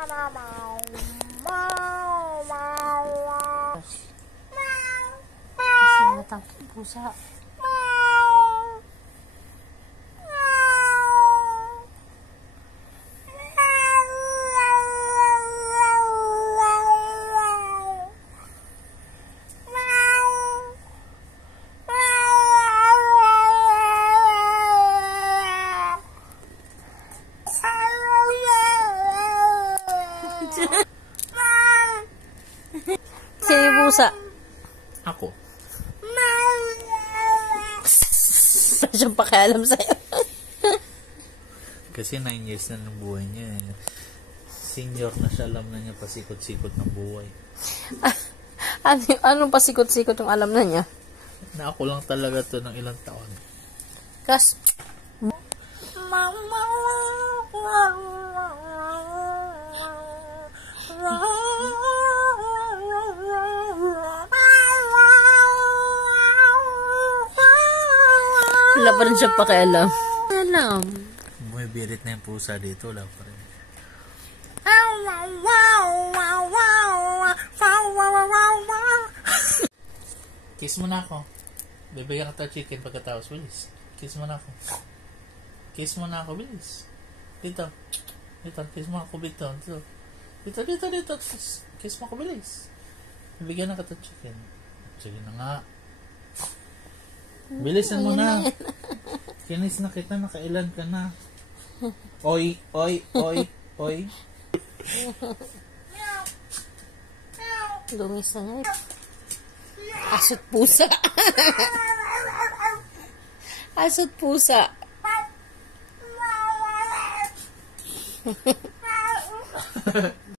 Kasi natakot pusa. Sino yung pusa? Ako. Wala siyang pakialam sa'yo. Kasi 9 years na ng buhay niya. Senior na siya, alam na niya pasikot-sikot ng buhay. Anong pasikot-sikot yung alam na niya? Na ako lang talaga to ng ilang taon. Kas... Wala pa rin siya pakialam. Alam. Bumibirit na yung pusa dito, wala pa rin. Kiss mo na ako. Bibigyan ka chicken pagkatapos, bilis. Kiss mo na ako. Kiss mo na ako, bilis. Dito. Dito, kiss mo ako dito. Dito. Kiss mo ako, bilis. Bibigyan na ka chicken. Sige na nga. Bilisan mo na. Kinis na kita, nakailan ka na. Oy. Lumis na nga. Asot pusa. Asot pusa.